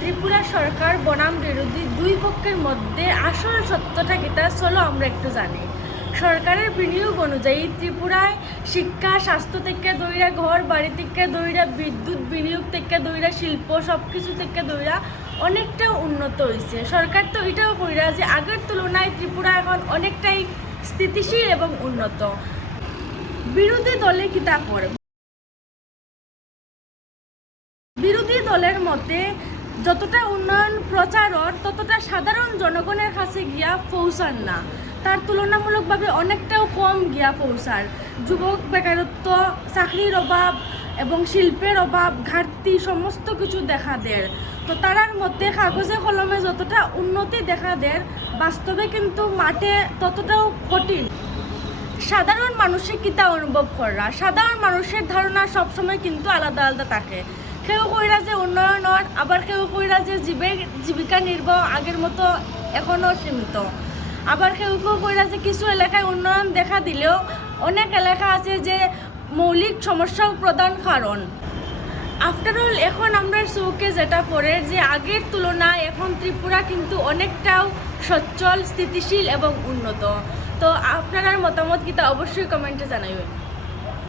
ত্রিপুরা সরকার বনাম বিরোধী দুই পক্ষের মধ্যে আসল সত্যটা কিতা চলো আমরা একটু জানি। সরকারের বিনিয়োগ অনুযায়ী ত্রিপুরায় শিক্ষা, স্বাস্থ্য থেকে দইরা, ঘর বাড়ি থেকে দইরা, বিদ্যুৎ বিনিয়োগ থেকে দইরা, শিল্প সব কিছু থেকে দইরা অনেকটা উন্নত হয়েছে। সরকার তো এটাও কইরা যে আগের তুলনায় ত্রিপুরা এখন অনেকটাই স্থিতিশীল এবং উন্নত। বিরোধী দলে কিতা করে? বিরোধী দলের মতে যতটা উন্নয়ন প্রচারর ততটা সাধারণ জনগণের কাছে গিয়া পৌঁছান না, তার তুলনামূলকভাবে অনেকটাও কম গিয়া পৌঁছার। যুবক বেকারত্ব, চাকরির অভাব এবং শিল্পের অভাব, ঘাটতি সমস্ত কিছু দেখা দেয়। তো তারার মধ্যে কাগজে কলমে যতটা উন্নতি দেখা দেয়, বাস্তবে কিন্তু মাঠে ততটাও কঠিন। সাধারণ মানুষে কিতা অনুভব করা, সাধারণ মানুষের ধারণা সবসময় কিন্তু আলাদা আলাদা থাকে। কেউ কইরা যে উন্নয়ন হন, আবার কেউ কইরা যে জীবিকা নির্বাহ আগের মতো এখনও সীমিত। আবার কেউ কেউ কইরা যে কিছু এলাকায় উন্নয়ন দেখা দিলেও অনেক এলাকা আছে যে মৌলিক সমস্যাও প্রধান কারণ। আফটারঅল এখন আমরা চৌকে যেটা পড়ে যে আগের তুলনায় এখন ত্রিপুরা কিন্তু অনেকটাও সচ্ছল, স্থিতিশীল এবং উন্নত। তো আপনার মতামত কিতা অবশ্যই কমেন্টে জানাবেন।